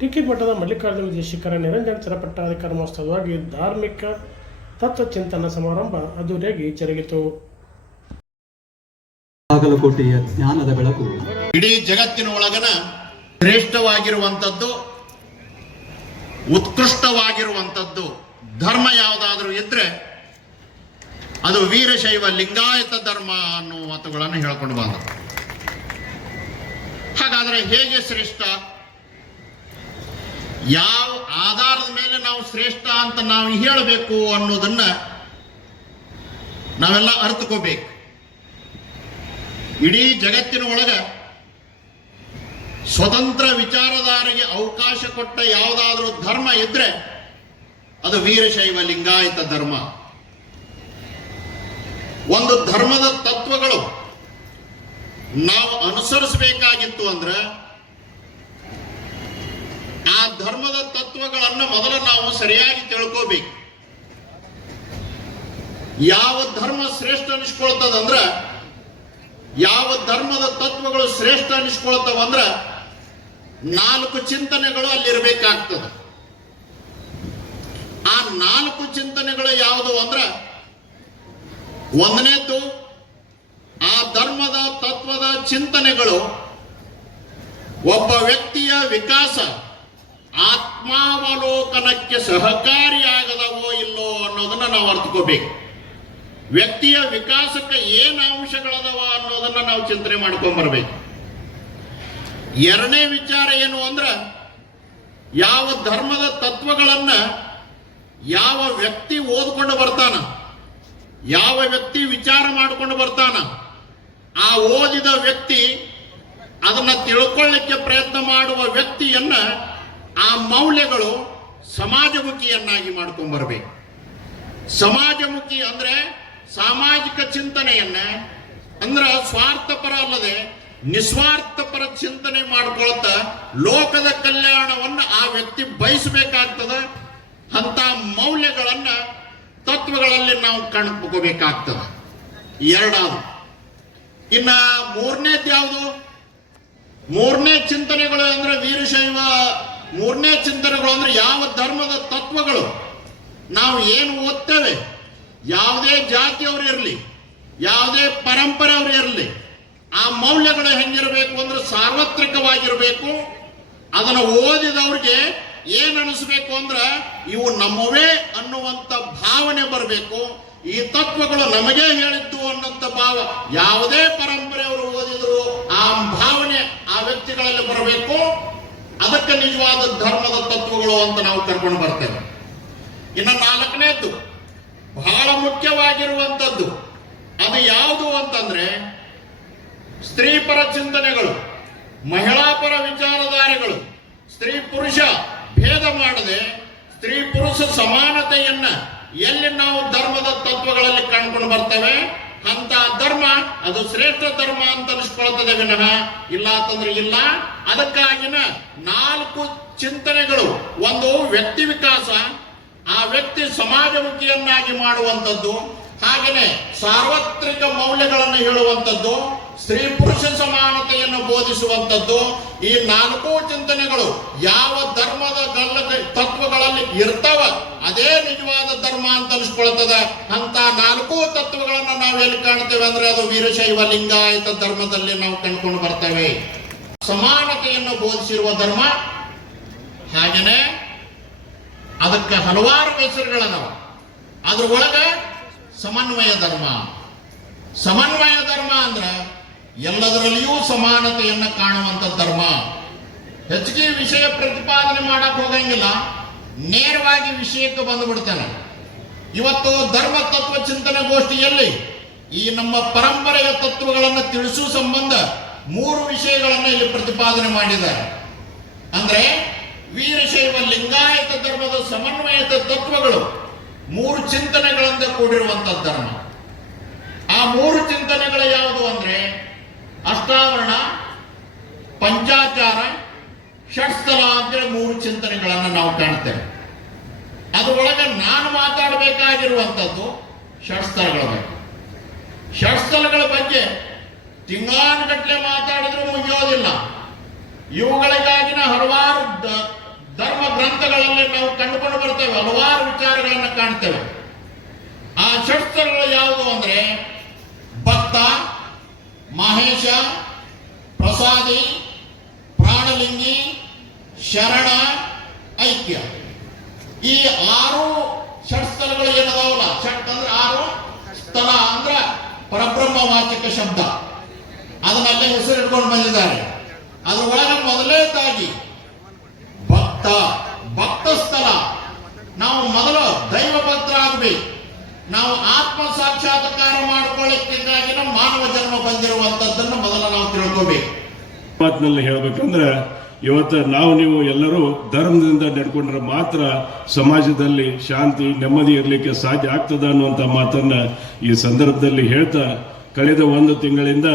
Ticket ಮಠದ ಮಲ್ಲಿಕಾರ್ಜುನ ದೇಶಿಕರ ನಿರಂಜನ ಚರಪಟ್ಟಾಧಿಕಾರ ಮಹೋತ್ಸವವಾಗಿ ಧಾರ್ಮಿಕ ತತ್ವಚಿಂತನ ಸಮಾರಂಭ ಅದ್ದೂರಿಯಾಗಿ ಜರುಗಿತು. ಬಾಗಲಕೋಟೆಯ ಜ್ಞಾನದ ಬೆಳಕು ಇಡೀ ಜಗತ್ತಿನ ಒಳಗನ ಶ್ರೇಷ್ಠವಾಗಿರುವಂಥದ್ದು, ಉತ್ಕೃಷ್ಟವಾಗಿರುವಂಥದ್ದು ಧರ್ಮ ಯಾವುದಾದ್ರೂ ಇದ್ರೆ ಅದು ವೀರಶೈವ ಲಿಂಗಾಯತ ಧರ್ಮ ಅನ್ನುವ ಮಾತುಗಳನ್ನು ಹೇಳ್ಕೊಂಡು ಬಂದ. ಹಾಗಾದ್ರೆ ಹೇಗೆ ಶ್ರೇಷ್ಠ, ಯಾವ ಆಧಾರದ ಮೇಲೆ ನಾವು ಶ್ರೇಷ್ಠ ಅಂತ ನಾವು ಹೇಳಬೇಕು ಅನ್ನೋದನ್ನ ನಾವೆಲ್ಲ ಅರ್ಥಕೋಬೇಕು. ಇಡೀ ಜಗತ್ತಿನ ಒಳಗ ಸ್ವತಂತ್ರ ವಿಚಾರಧಾರೆಗೆ ಅವಕಾಶ ಕೊಟ್ಟ ಯಾವುದಾದ್ರೂ ಧರ್ಮ ಇದ್ರೆ ಅದು ವೀರಶೈವ ಲಿಂಗಾಯತ ಧರ್ಮ. ಒಂದು ಧರ್ಮದ ತತ್ವಗಳು ನಾವು ಅನುಸರಿಸಬೇಕಾಗಿತ್ತು ಅಂದ್ರೆ ಆ ಧರ್ಮದ ತತ್ವಗಳನ್ನು ಮೊದಲು ನಾವು ಸರಿಯಾಗಿ ತಿಳ್ಕೋಬೇಕು. ಯಾವ ಧರ್ಮ ಶ್ರೇಷ್ಠ ಅನಿಸ್ಕೊಳ್ತದಂದ್ರ, ಯಾವ ಧರ್ಮದ ತತ್ವಗಳು ಶ್ರೇಷ್ಠ ಅನಿಸ್ಕೊಳ್ತಾವಂದ್ರ 4 ಚಿಂತನೆಗಳು ಅಲ್ಲಿರ್ಬೇಕಾಗ್ತದೆ. ಆ 4 ಚಿಂತನೆಗಳು ಯಾವುದು ಅಂದ್ರ, ಒಂದನೇದ್ದು ಆ ಧರ್ಮದ ತತ್ವದ ಚಿಂತನೆಗಳು ಒಬ್ಬ ವ್ಯಕ್ತಿಯ ವಿಕಾಸ ಆತ್ಮಾವಲೋಕನಕ್ಕೆ ಸಹಕಾರಿಯಾಗದವೋ ಇಲ್ಲೋ ಅನ್ನೋದನ್ನ ನಾವು ಅರ್ಥಕೋಬೇಕು. ವ್ಯಕ್ತಿಯ ವಿಕಾಸಕ್ಕೆ ಏನು ಅಂಶಗಳದವ ಅನ್ನೋದನ್ನ ನಾವು ಚಿಂತನೆ ಮಾಡ್ಕೊಂಡ್ಬರ್ಬೇಕು. ಎರಡನೇ ವಿಚಾರ ಏನು ಅಂದ್ರ, ಯಾವ ಧರ್ಮದ ತತ್ವಗಳನ್ನ ಯಾವ ವ್ಯಕ್ತಿ ಓದ್ಕೊಂಡು ಬರ್ತಾನ, ಯಾವ ವ್ಯಕ್ತಿ ವಿಚಾರ ಮಾಡಿಕೊಂಡು ಬರ್ತಾನ, ಆ ಓದಿದ ವ್ಯಕ್ತಿ ಅದನ್ನ ತಿಳ್ಕೊಳ್ಳಿಕ್ಕೆ ಪ್ರಯತ್ನ ಮಾಡುವ ವ್ಯಕ್ತಿಯನ್ನ ಆ ಮೌಲ್ಯಗಳು ಸಮಾಜಮುಖಿಯನ್ನಾಗಿ ಮಾಡ್ಕೊಂಡ್ಬರ್ಬೇಕು. ಸಮಾಜಮುಖಿ ಅಂದ್ರೆ ಸಾಮಾಜಿಕ ಚಿಂತನೆಯನ್ನ, ಅಂದ್ರೆ ಸ್ವಾರ್ಥಪರ ಅಲ್ಲದೆ ನಿಸ್ವಾರ್ಥಪರ ಚಿಂತನೆ ಮಾಡ್ಕೊಳ್ತಾ ಲೋಕದ ಕಲ್ಯಾಣವನ್ನು ಆ ವ್ಯಕ್ತಿ ಬಯಸಬೇಕಾಗ್ತದ. ಅಂತ ಮೌಲ್ಯಗಳನ್ನ ತತ್ವಗಳಲ್ಲಿ ನಾವು ಕಂಡುಕೋಬೇಕಾಗ್ತದೆ. ಎರಡಾದ್ರು. ಇನ್ನ ಮೂರನೇದು ಯಾವುದು? ಮೂರನೇ ಚಿಂತನೆಗಳು ಅಂದ್ರೆ ವೀರಶೈವ ಮೂರನೇ ಚಿಂತನೆಗಳು ಅಂದ್ರೆ ಯಾವ ಧರ್ಮದ ತತ್ವಗಳು ನಾವು ಏನು ಓದ್ತೇವೆ, ಯಾವುದೇ ಜಾತಿಯವರು ಇರಲಿ, ಯಾವುದೇ ಪರಂಪರೆ ಅವರು ಇರಲಿ, ಆ ಮೌಲ್ಯಗಳು ಹೆಂಗಿರಬೇಕು ಅಂದ್ರೆ ಸಾರ್ವತ್ರಿಕವಾಗಿರಬೇಕು. ಅದನ್ನು ಓದಿದವ್ರಿಗೆ ಏನ್ ಅನಿಸ್ಬೇಕು ಅಂದ್ರೆ ಇವು ನಮ್ಮವೇ ಅನ್ನುವಂಥ ಭಾವನೆ ಬರಬೇಕು. ಈ ತತ್ವಗಳು ನಮಗೆ ಹೇಳಿದ್ದು ಅನ್ನೋಂಥ ಭಾವ ಯಾವುದೇ ಪರಂಪರೆಯವರು ಓದಿದ್ರು ಆ ಭಾವನೆ ಆ ವ್ಯಕ್ತಿಗಳಲ್ಲಿ ಬರಬೇಕು. ಅದಕ್ಕೆ ನಿಜವಾದ ಧರ್ಮದ ತತ್ವಗಳು ಅಂತ ನಾವು ಕರ್ಕೊಂಡು ಬರ್ತೇವೆ. ಇನ್ನು ನಾಲ್ಕನೇದ್ದು ಬಹಳ ಮುಖ್ಯವಾಗಿರುವಂಥದ್ದು ಅದು ಯಾವುದು ಅಂತಂದ್ರೆ ಸ್ತ್ರೀ ಪರ ಚಿಂತನೆಗಳು, ಮಹಿಳಾ ಪರ ವಿಚಾರಧಾರೆಗಳು, ಸ್ತ್ರೀ ಪುರುಷ ಭೇದ ಮಾಡದೆ ಸ್ತ್ರೀ ಪುರುಷ ಸಮಾನತೆಯನ್ನ ಎಲ್ಲಿ ನಾವು ಧರ್ಮದ ತತ್ವಗಳಲ್ಲಿ ಕಂಡುಕೊಂಡು ಬರ್ತೇವೆ ಅಂತ ಧರ್ಮ ಅದು ಶ್ರೇಷ್ಠ ಧರ್ಮ ಅಂತ ಅನಿಸ್ಕೊಳ್ತದೆ ವಿನಃ ಇಲ್ಲ ಅಂತಂದ್ರೆ ಇಲ್ಲ. ಅದಕ್ಕಾಗಿನ 4 ಚಿಂತನೆಗಳು, ಒಂದು ವ್ಯಕ್ತಿ ವಿಕಾಸ, ಆ ವ್ಯಕ್ತಿ ಸಮಾಜಮುಖಿಯನ್ನಾಗಿ ಮಾಡುವಂಥದ್ದು, ಹಾಗೆಯೇ ಸಾರ್ವತ್ರಿಕ ಮೌಲ್ಯಗಳನ್ನು ಹೇಳುವಂಥದ್ದು, ಸ್ತ್ರೀ ಪುರುಷ ಸಮಾನತೆಯನ್ನು ಬೋಧಿಸುವಂಥದ್ದು. ಈ 4 ಚಿಂತನೆಗಳು ಯಾವ ಧರ್ಮದ ತತ್ವಗಳಲ್ಲಿ ಇರ್ತಾವ ಅದೇ ನಿಜವಾದ ಧರ್ಮ ಅಂತ ಅನಿಸ್ಕೊಳ್ತದೆ. ಅಂತ 4 ತತ್ವಗಳನ್ನು ನಾವು ಎಲ್ಲಿ ಕಾಣ್ತೇವೆ ಅಂದ್ರೆ ಅದು ವೀರಶೈವ ಲಿಂಗಾಯತ ಧರ್ಮದಲ್ಲಿ ನಾವು ಕಂಡುಕೊಂಡು ಬರ್ತೇವೆ. ಸಮಾನತೆಯನ್ನು ಬೋಧಿಸಿರುವ ಧರ್ಮ. ಹಾಗೇನೆ ಅದಕ್ಕೆ ಹಲವಾರು ಹೆಸರುಗಳನ್ನವ. ಅದ್ರ ಒಳಗೆ ಸಮನ್ವಯ ಧರ್ಮ. ಸಮನ್ವಯ ಧರ್ಮ ಅಂದ್ರೆ ಎಲ್ಲದರಲ್ಲಿಯೂ ಸಮಾನತೆಯನ್ನ ಕಾಣುವಂತ ಧರ್ಮ. ಹೆಚ್ಚಿಗೆ ವಿಷಯ ಪ್ರತಿಪಾದನೆ ಮಾಡಕ್ ಹೋಗಂಗಿಲ್ಲ, ನೇರವಾಗಿ ವಿಷಯಕ್ಕೆ ಬಂದುಬಿಡ್ತೇನೆ. ಇವತ್ತು ಧರ್ಮ ತತ್ವ ಚಿಂತನೆ ಗೋಷ್ಠಿಯಲ್ಲಿ ಈ ನಮ್ಮ ಪರಂಪರೆಯ ತತ್ವಗಳನ್ನು ತಿಳಿಸುವ ಸಂಬಂಧ 3 ವಿಷಯಗಳನ್ನು ಇಲ್ಲಿ ಪ್ರತಿಪಾದನೆ ಮಾಡಿದ್ದಾರೆ. ಅಂದ್ರೆ ವೀರಶೈವ ಲಿಂಗಾಯತ ಧರ್ಮದ ಸಮನ್ವಯದ ತತ್ವಗಳು 3 ಚಿಂತನೆಗಳಿಂದ ಕೂಡಿರುವಂತಹ ಧರ್ಮ. ಆ 3 ಚಿಂತನೆಗಳು ಯಾವುದು ಅಂದ್ರೆ ಅಷ್ಟಾವರಣ, ಪಂಚಾಚಾರ, ಷಟ್ಸ್ಥಲ ಅಂತೇಳಿ 3 ಚಿಂತನೆಗಳನ್ನು ನಾವು ಕಾಣ್ತೇವೆ. ಅದರೊಳಗೆ ನಾನು ಮಾತಾಡಬೇಕಾಗಿರುವಂಥದ್ದು ಷಟ್ಸ್ಥಲಗಳ ಬಗ್ಗೆ. ಷಟ್ಸ್ಥಲಗಳ ಬಗ್ಗೆ ತಿಂಗಳಾನುಗಟ್ಟಲೆ ಮಾತಾಡಿದ್ರೂ ಮುಗಿಯೋದಿಲ್ಲ. ಇವುಗಳಿಗಾಗಿನ ಹಲವಾರು ನಾವು ಕಂಡುಕೊಂಡು ಬರ್ತೇವೆ, ಹಲವಾರು ವಿಚಾರಗಳನ್ನು ಕಾಣ್ತೇವೆ. ಆ ಷಟ್ಸ್ಥಳಗಳು ಯಾವುದು ಅಂದ್ರೆ ಭಕ್ತ, ಮಹೇಶ, ಪ್ರಸಾದಿ, ಪ್ರಾಣಲಿಂಗಿ, ಶರಣ, ಐಕ್ಯ. ಈ 6 ಷಟ್ಸ್ಥಳಗಳು ಏನದಾವಲ್ಲ, ಷಟ್ ಅಂದ್ರೆ 6, ಸ್ಥಳ ಅಂದ್ರೆ ಪರಬ್ರಹ್ಮವಾಚಕ ಶಬ್ದ, ಅದನ್ನಲ್ಲೇ ಹೆಸರು ಇಟ್ಕೊಂಡು ಬಂದಿದ್ದಾರೆ. ಅದರೊಳಗೆ ಮೊದಲನೇದಾಗಿ ಭಕ್ತ ಸ್ಥಳ. ನಾವು ಮೊದಲು ದೈವ ಭಕ್ತರಾಗಬೇಕು. ನಾವು ಆತ್ಮ ಸಾಕ್ಷಾತ್ಕಾರ ಮಾಡಿಕೊಳ್ಳಿಕ್ಕಾಗಿ ಮಾನವ ಜನ್ಮ ಬಂದಿರುವಂತದ್ದನ್ನು ಮೊದಲು ನಾವು ತಿಳ್ಕೋಬೇಕು. ಮಾತಿನಲ್ಲಿ ಹೇಳ್ಬೇಕಂದ್ರೆ ಇವತ್ತು ನೀವು ಎಲ್ಲರೂ ಧರ್ಮದಿಂದ ನಡ್ಕೊಂಡ್ರೆ ಮಾತ್ರ ಸಮಾಜದಲ್ಲಿ ಶಾಂತಿ ನೆಮ್ಮದಿ ಇರಲಿಕ್ಕೆ ಸಾಧ್ಯ ಆಗ್ತದ ಅನ್ನುವಂಥ ಮಾತನ್ನ ಈ ಸಂದರ್ಭದಲ್ಲಿ ಹೇಳ್ತಾ, ಕಳೆದ 1 ತಿಂಗಳಿಂದ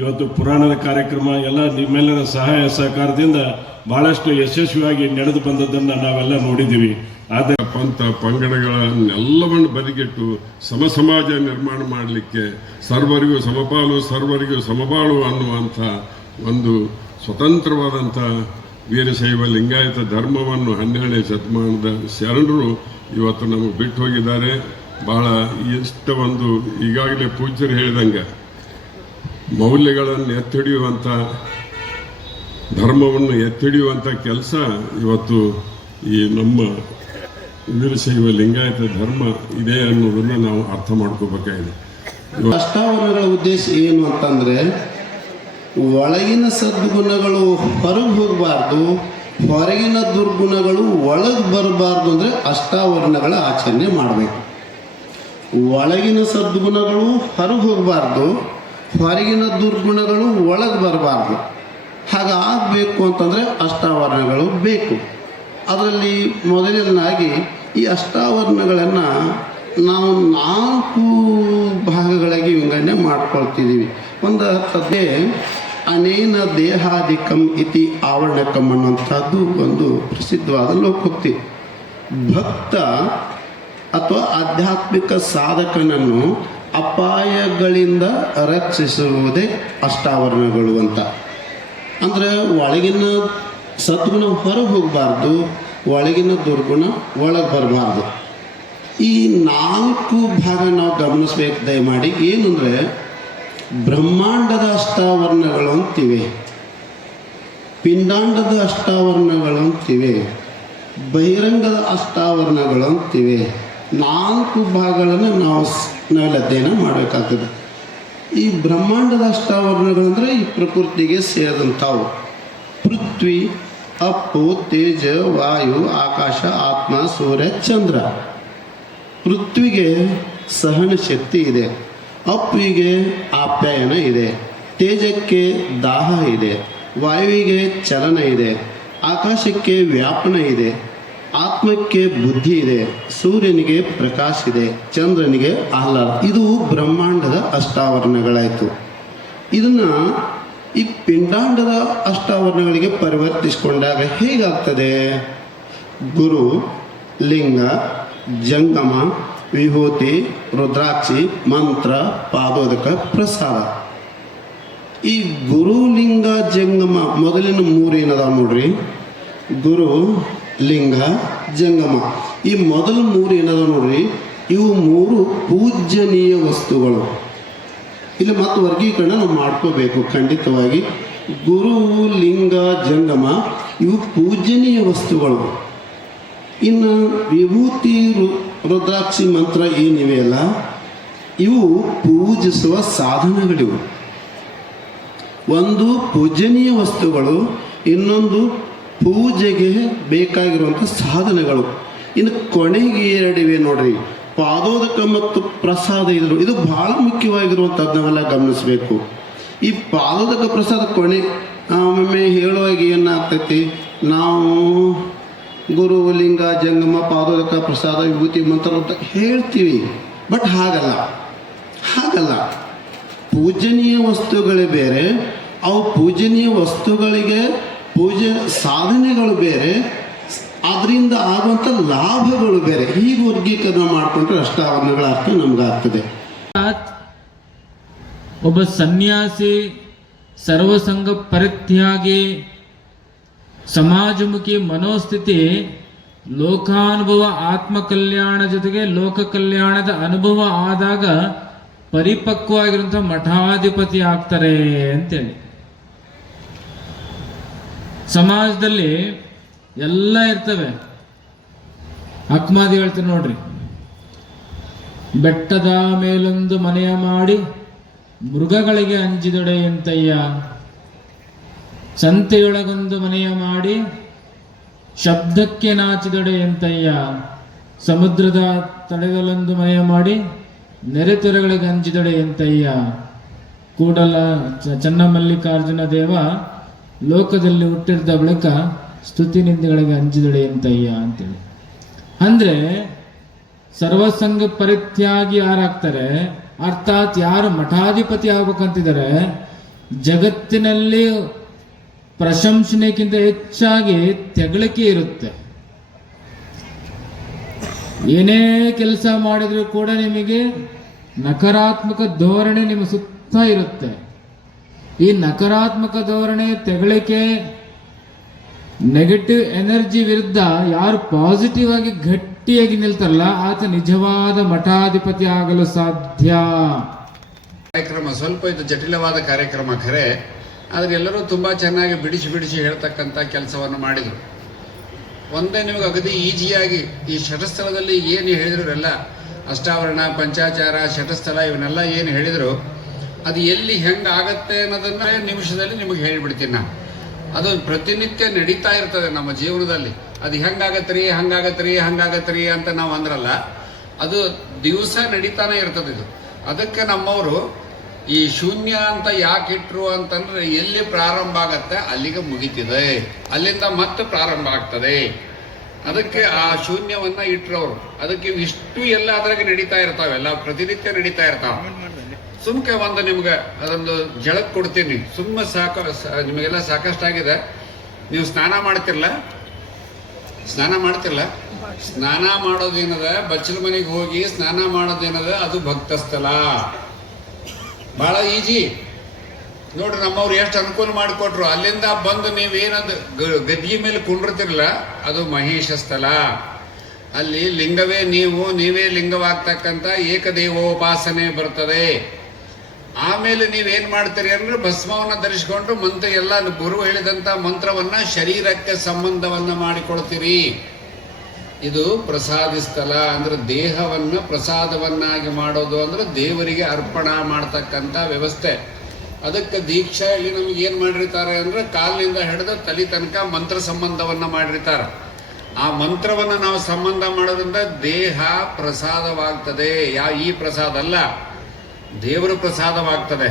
ಇವತ್ತು ಪುರಾಣದ ಕಾರ್ಯಕ್ರಮ ಎಲ್ಲ ನಿಮ್ಮೆಲ್ಲರ ಸಹಾಯ ಸಹಕಾರದಿಂದ ಬಹಳಷ್ಟು ಯಶಸ್ವಿಯಾಗಿ ನಡೆದು ಬಂದದ್ದನ್ನು ನಾವೆಲ್ಲ ನೋಡಿದ್ದೀವಿ. ಆದರೆ ಪಂಥ ಪಂಗಡಗಳನ್ನೆಲ್ಲವನ್ನು ಬದಿಗಿಟ್ಟು ಸಮಾಜ ನಿರ್ಮಾಣ ಮಾಡಲಿಕ್ಕೆ ಸರ್ವರಿಗೂ ಸಮಪಾಲು ಸರ್ವರಿಗೂ ಸಮಬಾಳು ಅನ್ನುವಂಥ ಒಂದು ಸ್ವತಂತ್ರವಾದಂಥ ವೀರಶೈವ ಲಿಂಗಾಯತ ಧರ್ಮವನ್ನು 12ನೇ ಶತಮಾನದ ಶರಣರು ಇವತ್ತು ನಮಗೆ ಬಿಟ್ಟು ಹೋಗಿದ್ದಾರೆ. ಬಹಳ ಇಷ್ಟ ಒಂದು ಈಗಾಗಲೇ ಪೂಜ್ಯರು ಹೇಳಿದಂಗೆ ಮೌಲ್ಯಗಳನ್ನು ಎತ್ತಿಡಿಯುವಂಥ, ಧರ್ಮವನ್ನು ಎತ್ತಿಡಿಯುವಂಥ ಕೆಲಸ ಇವತ್ತು ಈ ನಮ್ಮ ವೀರಶೈವ ಲಿಂಗಾಯತ ಧರ್ಮ ಇದೆ ಅನ್ನೋದನ್ನು ನಾವು ಅರ್ಥ ಮಾಡ್ಕೋಬೇಕಾಗಿದೆ. ಅಷ್ಟಾವರಣಗಳ ಉದ್ದೇಶ ಏನು ಅಂತಂದರೆ, ಒಳಗಿನ ಸದ್ಗುಣಗಳು ಹೊರಗೆ ಹೋಗಬಾರ್ದು, ಹೊರಗಿನ ದುರ್ಗುಣಗಳು ಒಳಗೆ ಬರಬಾರ್ದು ಅಂದರೆ ಅಷ್ಟಾವರಣಗಳ ಆಚರಣೆ ಮಾಡಬೇಕು. ಒಳಗಿನ ಸದ್ಗುಣಗಳು ಹೊರಗೆ ಹೋಗಬಾರ್ದು, ಹೊರಗಿನ ದುರ್ಗುಣಗಳು ಒಳಗೆ ಬರಬಾರ್ದು. ಹಾಗಾಗಬೇಕು ಅಂತಂದರೆ ಅಷ್ಟಾವರಣಗಳು ಬೇಕು. ಅದರಲ್ಲಿ ಮೊದಲನೇದಾಗಿ ಈ ಅಷ್ಟಾವರಣಗಳನ್ನು ನಾವು 4 ಭಾಗಗಳಾಗಿ ವಿಂಗಡಣೆ ಮಾಡ್ಕೊಳ್ತಿದ್ದೀವಿ. ಒಂದು ಹತ್ತದೆ ಅನೇನ ದೇಹಾಧಿಕಂ ಇತಿ ಆವರಣಕಂ ಅನ್ನುವಂಥದ್ದು ಒಂದು ಪ್ರಸಿದ್ಧವಾದ ಲೋಕೋಕ್ತಿ. ಭಕ್ತ ಅಥವಾ ಆಧ್ಯಾತ್ಮಿಕ ಸಾಧಕನನ್ನು ಅಪಾಯಗಳಿಂದ ರಕ್ಷಿಸುವುದೇ ಅಷ್ಟಾವರಣಗಳು ಅಂತ. ಅಂದರೆ ಒಳಗಿನ ಸದ್ಗುಣ ಹೊರಗೆ ಹೋಗಬಾರ್ದು, ಒಳಗಿನ ದುರ್ಗುಣ ಒಳಗೆ ಬರಬಾರ್ದು. ಈ 4 ಭಾಗ ನಾವು ಗಮನಿಸ್ಬೇಕು ದಯಮಾಡಿ. ಏನಂದರೆ ಬ್ರಹ್ಮಾಂಡದ ಅಷ್ಟಾವರಣಗಳು ಅಂತಿವೆ, ಪಿಂಡಾಂಡದ ಅಷ್ಟಾವರಣಗಳು ಅಂತಿವೆ, ಬಹಿರಂಗದ ಅಷ್ಟಾವರಣಗಳು ಅಂತಿವೆ. 4 ಭಾಗಗಳನ್ನು ನಾವೆಲ್ಲ ಅಧ್ಯಯನ ಮಾಡಬೇಕಾಗ್ತದೆ. ಈ ಬ್ರಹ್ಮಾಂಡದ ಅಷ್ಟಾವರಣಗಳಂದರೆ ಈ ಪ್ರಕೃತಿಗೆ ಸೇರಿದಂಥವು. ಪೃಥ್ವಿ, ಅಪ್ಪು, ತೇಜ, ವಾಯು, ಆಕಾಶ, ಆತ್ಮ, ಸೂರ್ಯ, ಚಂದ್ರ. ಪೃಥ್ವಿಗೆ ಸಹನ ಶಕ್ತಿ ಇದೆ, ಅಪ್ಪುವಿಗೆ ಆಪ್ಯಾಯನ ಇದೆ, ತೇಜಕ್ಕೆ ದಾಹ ಇದೆ, ವಾಯುವಿಗೆ ಚಲನ ಇದೆ, ಆಕಾಶಕ್ಕೆ ವ್ಯಾಪನ ಇದೆ, ಆತ್ಮಕ್ಕೆ ಬುದ್ಧಿ ಇದೆ, ಸೂರ್ಯನಿಗೆ ಪ್ರಕಾಶ ಇದೆ, ಚಂದ್ರನಿಗೆ ಆಹ್ಲಾದ. ಇದು ಬ್ರಹ್ಮಾಂಡದ ಅಷ್ಟಾವರಣಗಳಾಯಿತು. ಇದನ್ನು ಈ ಪಿಂಡಾಂಡದ ಅಷ್ಟಾವರಣಗಳಿಗೆ ಪರಿವರ್ತಿಸಿಕೊಂಡಾಗ ಹೇಗಾಗ್ತದೆ? ಗುರು, ಲಿಂಗ, ಜಂಗಮ, ವಿಭೂತಿ, ರುದ್ರಾಕ್ಷಿ, ಮಂತ್ರ, ಪಾದೋದಕ, ಪ್ರಸಾದ. ಈ ಗುರು, ಲಿಂಗ, ಜಂಗಮ ಮೊದಲಿನ 3 ಏನದಾವ ನೋಡ್ರಿ. ಗುರು, ಲಿಂಗ, ಜಂಗಮ. ಈ ಮೊದಲು 3 ಏನದಾವ ನೋಡ್ರಿ. ಇವು 3 ಪೂಜ್ಯನೀಯ ವಸ್ತುಗಳು. ಇಲ್ಲಿ ಮತ್ತು ವರ್ಗೀಕರಣ ನಾವು ಮಾಡ್ಕೋಬೇಕು ಖಂಡಿತವಾಗಿ. ಗುರು, ಲಿಂಗ, ಜಂಗಮ ಇವು ಪೂಜ್ಯನೀಯ ವಸ್ತುಗಳು. ಇನ್ನು ವಿಭೂತಿ, ರುದ್ರಾಕ್ಷಿ, ಮಂತ್ರ ಏನಿವೆ ಅಲ್ಲ, ಇವು ಪೂಜಿಸುವ ಸಾಧನಗಳಿವು. ಒಂದು ಪೂಜನೀಯ ವಸ್ತುಗಳು, ಇನ್ನೊಂದು ಪೂಜೆಗೆ ಬೇಕಾಗಿರುವಂಥ ಸಾಧನಗಳು. ಇನ್ನು ಕೊನೆಗೆ 2 ಇವೆ ನೋಡ್ರಿ, ಪಾದೋದಕ ಮತ್ತು ಪ್ರಸಾದ. ಇದು ಬಹಳ ಮುಖ್ಯವಾಗಿರುವಂಥದ್ದು, ನಾವೆಲ್ಲ ಗಮನಿಸಬೇಕು. ಈ ಪಾದೋದಕ ಪ್ರಸಾದ ಕೊನೆ ಒಮ್ಮೆ ಹೇಳುವಾಗ ಏನಾಗ್ತೈತಿ, ನಾವು ಗುರು, ಲಿಂಗ, ಜಂಗಮ, ಪಾದೋದಕ, ಪ್ರಸಾದ, ವಿಭೂತಿ, ಮಂತ್ರ ಅಂತ ಹೇಳ್ತೀವಿ. ಬಟ್ ಹಾಗಲ್ಲ. ಪೂಜನೀಯ ವಸ್ತುಗಳೇ ಬೇರೆ, ಅವು ಪೂಜನೀಯ ವಸ್ತುಗಳಿಗೆ ಪೂಜೆ ಸಾಧನೆಗಳು ಬೇರೆ, ಅದರಿಂದ ಆಗುವಂಥ ಲಾಭಗಳು ಬೇರೆ. ಹೀಗೆ ವರ್ಗೀಕರಣ ಮಾಡಿಕೊಂಡ್ರೆ ಅಷ್ಟಾವರಣಗಳ ಅರ್ಥ ನಮಗಾಗ್ತದೆ. ಒಬ್ಬ ಸನ್ಯಾಸಿ ಸರ್ವಸಂಗ ಪರಿತ್ಯಾಗಿ ಸಮಾಜಮುಖಿ ಮನೋಸ್ಥಿತಿ ಲೋಕಾನುಭವ ಆತ್ಮ ಕಲ್ಯಾಣ ಜೊತೆಗೆ ಲೋಕ ಕಲ್ಯಾಣದ ಅನುಭವ ಆದಾಗ ಪರಿಪಕ್ವವಾಗಿರುವಂತಹ ಮಠಾಧಿಪತಿ ಆಗ್ತಾರೆ ಅಂತೇಳಿ. ಸಮಾಜದಲ್ಲಿ ಎಲ್ಲ ಇರ್ತವೆ. ಅಕ್ಮಾದಿ ಹೇಳ್ತಾರೆ ನೋಡ್ರಿ, ಬೆಟ್ಟದ ಮೇಲೊಂದು ಮನೆಯ ಮಾಡಿ ಮೃಗಗಳಿಗೆ ಅಂಜಿದೊಡೆ ಎಂತಯ್ಯ, ಸಂತೆಯೊಳಗೊಂದು ಮನೆಯ ಮಾಡಿ ಶಬ್ದಕ್ಕೆ ನಾಚಿದೊಡೆ ಎಂತಯ್ಯ, ಸಮುದ್ರದ ತಡೆಗಳೊಂದು ಮನೆಯ ಮಾಡಿ ನೆರೆತೊರೆಗಳಿಗೆ ಅಂಜಿದೊಡೆ ಎಂತಯ್ಯ, ಕೂಡಲ ಚನ್ನಮಲ್ಲಿಕಾರ್ಜುನ ದೇವ ಲೋಕದಲ್ಲಿ ಹುಟ್ಟಿದ ಬಳಿಕ ಸ್ತುತಿ ನಿಂದೆಗಳಿಗೆ ಅಂಜಿದೊಡೆ ಎಂತಯ್ಯ ಅಂತೇಳಿ. ಅಂದ್ರೆ ಸರ್ವಸಂಗ ಪರಿತ್ಯಾಗಿ ಯಾರಾಗ್ತಾರೆ, ಅರ್ಥಾತ್ ಯಾರು ಮಠಾಧಿಪತಿ ಆಗ್ಬೇಕಂತಿದ್ದಾರೆ, ಜಗತ್ತಿನಲ್ಲಿ ಪ್ರಶಂಸನೆಗಿಂತ ಹೆಚ್ಚಾಗಿ ತೆಗಳಿಕೆ ಇರುತ್ತೆ. ಏನೇ ಕೆಲಸ ಮಾಡಿದ್ರು ಕೂಡ ನಿಮಗೆ ನಕಾರಾತ್ಮಕ ಧೋರಣೆ ನಿಮ್ಮ ಸುತ್ತ ಇರುತ್ತೆ. ಈ ನಕಾರಾತ್ಮಕ ಧೋರಣೆ, ತೆಗಳಿಕೆ, ನೆಗೆಟಿವ್ ಎನರ್ಜಿ ವಿರುದ್ಧ ಯಾರು ಪಾಸಿಟಿವ್ ಆಗಿ ಗಟ್ಟಿಯಾಗಿ ನಿಲ್ತಾರಲ್ಲ ಆತ ನಿಜವಾದ ಮಠಾಧಿಪತಿ ಆಗಲು ಸಾಧ್ಯ. ಕಾರ್ಯಕ್ರಮ ಸ್ವಲ್ಪ ಇದು ಜಟಿಲವಾದ ಕಾರ್ಯಕ್ರಮ ಖರೆ, ಆದರೆ ಎಲ್ಲರೂ ತುಂಬ ಚೆನ್ನಾಗಿ ಬಿಡಿಸಿ ಬಿಡಿಸಿ ಹೇಳ್ತಕ್ಕಂಥ ಕೆಲಸವನ್ನು ಮಾಡಿದರು. ಒಂದೇ ನಿಮಗೆ ಅಗದಿ ಈಜಿಯಾಗಿ ಈ ಶಟಸ್ಥಲದಲ್ಲಿ ಏನು ಹೇಳಿದ್ರು ಎಲ್ಲ ಅಷ್ಟಾವರಣ, ಪಂಚಾಚಾರ, ಶಟಸ್ಥಲ ಇವನ್ನೆಲ್ಲ ಏನು ಹೇಳಿದರು ಅದು ಎಲ್ಲಿ ಹೆಂಗೆ ಆಗತ್ತೆ ಅನ್ನೋದನ್ನೇ ನಿಮಿಷದಲ್ಲಿ ನಿಮಗೆ ಹೇಳಿಬಿಡ್ತೀನಿ ನಾನು. ಅದು ಪ್ರತಿನಿತ್ಯ ನಡೀತಾ ಇರ್ತದೆ ನಮ್ಮ ಜೀವನದಲ್ಲಿ. ಅದು ಹೆಂಗಾಗತ್ರಿ ಹಂಗಾಗತ್ರಿ ಹಂಗಾಗತ್ರಿ ಅಂತ ನಾವು ಅಂದ್ರಲ್ಲ, ಅದು ದಿವಸ ನಡೀತಾನೆ ಇರ್ತದೆ ಇದು. ಅದಕ್ಕೆ ನಮ್ಮವರು ಈ ಶೂನ್ಯ ಅಂತ ಯಾಕೆ ಇಟ್ರು ಅಂತಂದ್ರೆ ಎಲ್ಲಿ ಪ್ರಾರಂಭ ಆಗತ್ತೆ ಅಲ್ಲಿಗೆ ಮುಗಿತಿದೆ, ಅಲ್ಲಿಂದ ಮತ್ತೆ ಪ್ರಾರಂಭ ಆಗ್ತದೆ. ಅದಕ್ಕೆ ಆ ಶೂನ್ಯವನ್ನ ಇಟ್ರವರು. ಅದಕ್ಕೆ ಇಷ್ಟು ಎಲ್ಲ ಅದ್ರಾಗ ನಡೀತಾ ಇರ್ತಾವೆ, ಎಲ್ಲ ಪ್ರತಿನಿತ್ಯ ನಡೀತಾ ಇರ್ತಾವ. ಸುಮ್ಕೆ ಒಂದು ನಿಮ್ಗೆ ಅದೊಂದು ಜಳಕ್ ಕೊಡ್ತೀನಿ. ಸುಮ್ಮ ನಿಮಗೆಲ್ಲ ಸಾಕಷ್ಟಾಗಿದೆ. ನೀವು ಸ್ನಾನ ಮಾಡ್ತಿರಲ್ಲ, ಸ್ನಾನ ಮಾಡೋದೇನದ, ಬಚ್ಚಲ ಮನೆಗೆ ಹೋಗಿ ಸ್ನಾನ ಮಾಡೋದೇನದ, ಅದು ಭಕ್ತ ಸ್ಥಳ. ಬಹಳ ಈಜಿ ನೋಡ್ರಿ. ನಮ್ಮವ್ರು ಎಷ್ಟು ಅನುಕೂಲ ಮಾಡಿಕೊಟ್ರು. ಅಲ್ಲಿಂದ ಬಂದು ನೀವೇನದು ಗದ್ಗಿ ಮೇಲೆ ಕುಂಡಿರ್ತಿರಲ್ಲ, ಅದು ಮಹೇಶ ಸ್ಥಳ. ಅಲ್ಲಿ ಲಿಂಗವೇ ನೀವೇ ಲಿಂಗವಾಗ್ತಕ್ಕಂಥ ಏಕದೇವೋಪಾಸನೆ ಬರ್ತದೆ. ಆಮೇಲೆ ನೀವೇನ್ ಮಾಡ್ತೀರಿ ಅಂದ್ರೆ ಭಸ್ಮವನ್ನ ಧರಿಸಿಕೊಂಡು ಮಂತ್ರ ಎಲ್ಲ ಗುರು ಹೇಳಿದಂತ ಮಂತ್ರವನ್ನ ಶರೀರಕ್ಕೆ ಸಂಬಂಧವನ್ನ ಮಾಡಿಕೊಳ್ತೀರಿ. ಇದು ಪ್ರಸಾದಿ ಸ್ಥಳ. ಅಂದ್ರೆ ದೇಹವನ್ನು ಪ್ರಸಾದವನ್ನಾಗಿ ಮಾಡೋದು ಅಂದ್ರೆ ದೇವರಿಗೆ ಅರ್ಪಣಾ ಮಾಡ್ತಕ್ಕಂಥ ವ್ಯವಸ್ಥೆ. ಅದಕ್ಕೆ ದೀಕ್ಷಾ ಇಲ್ಲಿ ನಮ್ಗೆ ಏನ್ ಮಾಡಿರ್ತಾರೆ ಅಂದ್ರೆ ಕಾಲಿನಿಂದ ಹಿಡಿದು ತಲೆ ತನಕ ಮಂತ್ರ ಸಂಬಂಧವನ್ನ ಮಾಡಿರ್ತಾರೆ. ಆ ಮಂತ್ರವನ್ನ ನಾವು ಸಂಬಂಧ ಮಾಡೋದ್ರಿಂದ ದೇಹ ಪ್ರಸಾದವಾಗ್ತದೆ. ಈ ಪ್ರಸಾದ ಅಲ್ಲ, ದೇವರ ಪ್ರಸಾದವಾಗ್ತದೆ.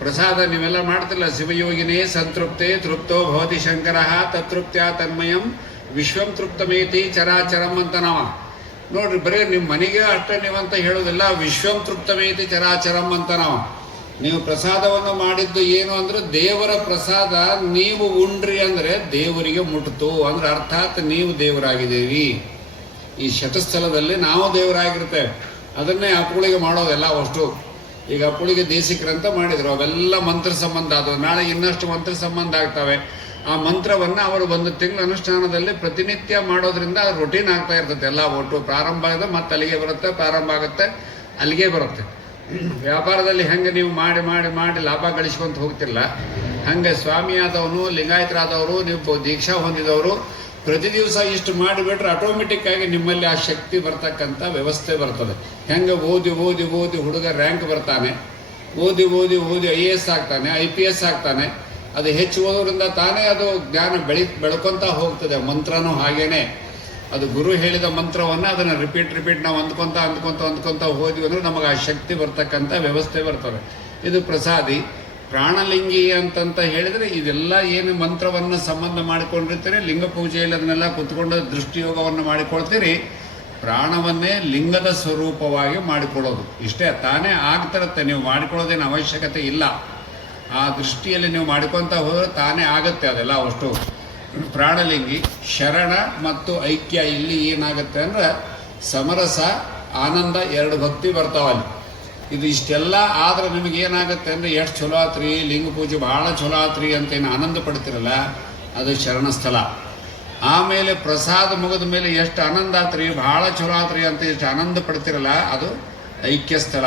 ಪ್ರಸಾದ ನೀವೆಲ್ಲ ಮಾಡ್ತಿಲ್ಲ. ಶಿವಯೋಗಿನೇ ಸಂತೃಪ್ತೆ ತೃಪ್ತೋ ಭವತಿ ಶಂಕರ ತತೃಪ್ತ್ಯ ತನ್ಮಯಂ ವಿಶ್ವಂ ತೃಪ್ತಮೇತಿ ಚರಾಚರಂ ಅಂತ ನಾವ ನೋಡ್ರಿ. ಬರೀ ನಿಮ್ಮ ಮನೆಗೆ ಅಷ್ಟೇ ನೀವಂತ ಹೇಳೋದಿಲ್ಲ, ವಿಶ್ವಂ ತೃಪ್ತಮೇತಿ ಚರಾಚರಂ ಅಂತ ನಾವು. ನೀವು ಪ್ರಸಾದವನ್ನು ಮಾಡಿದ್ದು ಏನು ಅಂದ್ರೆ ದೇವರ ಪ್ರಸಾದ ನೀವು ಉಂಡ್ರಿ ಅಂದ್ರೆ ದೇವರಿಗೆ ಮುಟ್ತು ಅಂದ್ರೆ ಅರ್ಥಾತ್ ನೀವು ದೇವರಾಗಿದ್ದೀವಿ. ಈ ಶತಸ್ಥಲದಲ್ಲಿ ನಾವು ದೇವರಾಗಿರ್ತೇವೆ. ಅದನ್ನೇ ಅಪ್ಪುಳಿಗೆ ಮಾಡೋದೆಲ್ಲ ಅಷ್ಟು. ಈಗ ಅಪ್ಪುಳಿಗೆ ದೇಶಿಕರಂತ ಮಾಡಿದ್ರು, ಅವೆಲ್ಲ ಮಂತ್ರ ಸಂಬಂಧ ಆದವು. ನಾಳೆ ಇನ್ನಷ್ಟು ಮಂತ್ರ ಸಂಬಂಧ ಆಗ್ತವೆ. ಆ ಮಂತ್ರವನ್ನು ಅವರು ಒಂದು ತಿಂಗಳ ಅನುಷ್ಠಾನದಲ್ಲಿ ಪ್ರತಿನಿತ್ಯ ಮಾಡೋದ್ರಿಂದ ಅದು ರೊಟೀನ್ ಆಗ್ತಾ ಇರ್ತದೆ. ಎಲ್ಲ ಒಟ್ಟು ಪ್ರಾರಂಭ ಆಗಿದೆ ಮತ್ತೆ ಅಲ್ಲಿಗೆ ಬರುತ್ತೆ, ಪ್ರಾರಂಭ ಆಗುತ್ತೆ ಅಲ್ಲಿಗೆ ಬರುತ್ತೆ. ವ್ಯಾಪಾರದಲ್ಲಿ ಹೆಂಗೆ ನೀವು ಮಾಡಿ ಮಾಡಿ ಮಾಡಿ ಲಾಭ ಗಳಿಸ್ಕೊಂತ ಹೋಗ್ತಿಲ್ಲ, ಹಂಗೆ ಸ್ವಾಮಿಯಾದವನು, ಲಿಂಗಾಯತರಾದವರು, ನೀವು ದೀಕ್ಷಾ ಹೊಂದಿದವರು ಪ್ರತಿ ದಿವಸ ಇಷ್ಟು ಮಾಡಿಬಿಟ್ರೆ ಆಟೋಮೆಟಿಕ್ ಆಗಿ ನಿಮ್ಮಲ್ಲಿ ಆ ಶಕ್ತಿ ಬರ್ತಕ್ಕಂಥ ವ್ಯವಸ್ಥೆ ಬರ್ತದೆ. ಹೆಂಗೆ ಓದಿ ಓದಿ ಓದಿ ಹುಡುಗ ರ್ಯಾಂಕ್ ಬರ್ತಾನೆ, ಓದಿ ಓದಿ ಓದಿ IAS ಆಗ್ತಾನೆ, IPS ಆಗ್ತಾನೆ. ಅದು ಹೆಚ್ಚು ಓದೋದ್ರಿಂದ ತಾನೇ ಅದು ಜ್ಞಾನ ಬೆಳ್ಕೊಂತ ಹೋಗ್ತದೆ. ಮಂತ್ರನೂ ಹಾಗೇನೆ. ಅದು ಗುರು ಹೇಳಿದ ಮಂತ್ರವನ್ನು ಅದನ್ನು ರಿಪೀಟ್ ನಾವು ಅಂದ್ಕೊಂತ ಹೋದ್ವಿ ಅಂದ್ರೆ ನಮಗೆ ಆ ಶಕ್ತಿ ಬರ್ತಕ್ಕಂಥ ವ್ಯವಸ್ಥೆ ಬರ್ತದೆ. ಇದು ಪ್ರಸಾದಿ. ಪ್ರಾಣಲಿಂಗಿ ಅಂತಂತ ಹೇಳಿದ್ರೆ ಇದೆಲ್ಲ ಏನು ಮಂತ್ರವನ್ನು ಸಂಬಂಧ ಮಾಡಿಕೊಂಡಿರ್ತೀರಿ, ಲಿಂಗ ಪೂಜೆಯಲ್ಲಿ ಅದನ್ನೆಲ್ಲ ಕುತ್ಕೊಂಡು ದೃಷ್ಟಿಯೋಗವನ್ನು ಮಾಡಿಕೊಳ್ತೀರಿ. ಪ್ರಾಣವನ್ನೇ ಲಿಂಗದ ಸ್ವರೂಪವಾಗಿ ಮಾಡಿಕೊಳ್ಳೋದು ಇಷ್ಟೇ. ತಾನೇ ಆಗ್ತಿರುತ್ತೆ, ನೀವು ಮಾಡಿಕೊಳ್ಳೋದೇನು ಅವಶ್ಯಕತೆ ಇಲ್ಲ. ಆ ದೃಷ್ಟಿಯಲ್ಲಿ ನೀವು ಮಾಡ್ಕೊತ ಹೋದ್ರೆ ತಾನೇ ಆಗುತ್ತೆ ಅದೆಲ್ಲ ಅಷ್ಟು. ಪ್ರಾಣಲಿಂಗಿ, ಶರಣ ಮತ್ತು ಐಕ್ಯ. ಇಲ್ಲಿ ಏನಾಗುತ್ತೆ ಅಂದ್ರೆ ಸಮರಸ, ಆನಂದ, ಎರಡು ಭಕ್ತಿ ಬರ್ತಾವಲ್ಲಿ. ಇದು ಇಷ್ಟೆಲ್ಲ ಆದ್ರೆ ನಿಮಗೆ ಏನಾಗುತ್ತೆ ಅಂದ್ರೆ ಎಷ್ಟು ಚಲೋ ಆತ್ರಿ, ಲಿಂಗ ಪೂಜೆ ಭಾಳ ಚಲೋ ಆತ್ರಿ ಅಂತ ಏನು ಆನಂದ ಪಡ್ತಿರಲ್ಲ, ಅದು ಶರಣ ಸ್ಥಳ. ಆಮೇಲೆ ಪ್ರಸಾದ ಮುಗಿದ ಮೇಲೆ ಎಷ್ಟು ಆನಂದ ಆತ್ರಿ, ಭಾಳ ಚಲೋ ಆತ್ರಿ ಅಂತ ಎಷ್ಟು ಆನಂದ ಪಡ್ತಿರಲ್ಲ ಅದು ಐಕ್ಯ ಸ್ಥಳ.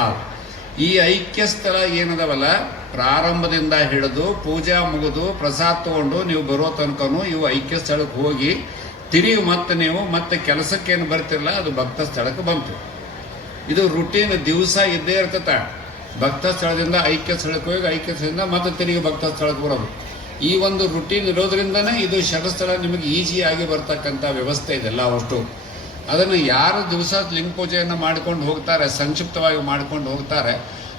ಈ ಐಕ್ಯ ಸ್ಥಳ ಏನದವಲ್ಲ, ಪ್ರಾರಂಭದಿಂದ ಹಿಡಿದು ಪೂಜಾ ಮುಗಿದು ಪ್ರಸಾದ ತಗೊಂಡು ನೀವು ಬರೋ ತನಕನೂ ಇವು ಐಕ್ಯ ಸ್ಥಳಕ್ಕೆ ಹೋಗಿ ತಿರುಗಿ ಮತ್ತೆ ನೀವು ಮತ್ತೆ ಕೆಲಸಕ್ಕೇನು ಬರ್ತಿರಲ್ಲ ಅದು ಭಕ್ತ ಸ್ಥಳಕ್ಕೆ ಬಂತು. ಇದು ರುಟೀನ್ ದಿವಸ ಇದ್ದೇ ಇರ್ತದೆ. ಭಕ್ತ ಸ್ಥಳದಿಂದ ಐಕ್ಯ ಸ್ಥಳಕ್ಕೆ ಹೋಗಿ ಐಕ್ಯ ಸ್ಥಳದಿಂದ ಮತ್ತೆ ತಿರುಗಿ ಭಕ್ತ ಸ್ಥಳಕ್ಕೆ ಬರೋದು. ಈ ಒಂದು ರುಟೀನ್ ಇರೋದ್ರಿಂದನೇ ಇದು ಶತಸ್ಥಳ ನಿಮಗೆ ಈಸಿಯಾಗಿ ಬರ್ತಕ್ಕಂಥ ವ್ಯವಸ್ಥೆ ಇದೆಲ್ಲ ಅಷ್ಟು. ಅದನ್ನು ಯಾರು ದಿವಸ ಲಿಂಗ ಪೂಜೆಯನ್ನು ಮಾಡ್ಕೊಂಡು ಹೋಗ್ತಾರೆ, ಸಂಕ್ಷಿಪ್ತವಾಗಿ ಮಾಡ್ಕೊಂಡು ಹೋಗ್ತಾರೆ,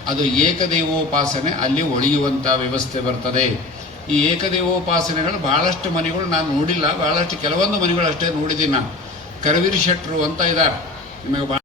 ಅದು ಏಕದೇವೋಪಾಸನೆ ಅಲ್ಲಿ ಒಳೆಯುವಂಥ ವ್ಯವಸ್ಥೆ ಬರ್ತದೆ. ಈ ಏಕದೇವೋಪಾಸನೆಗಳು ಭಾಳಷ್ಟು ಮನೆಗಳು ನಾನು ನೋಡಿಲ್ಲ, ಭಾಳಷ್ಟು ಕೆಲವೊಂದು ಮನೆಗಳು ಅಷ್ಟೇ ನೋಡಿದ್ದೀನಿ ನಾನು. ಕರವೀರ್ ಶೆಟ್ರು ಅಂತ ಇದ್ದಾರೆ, ನಿಮಗೆ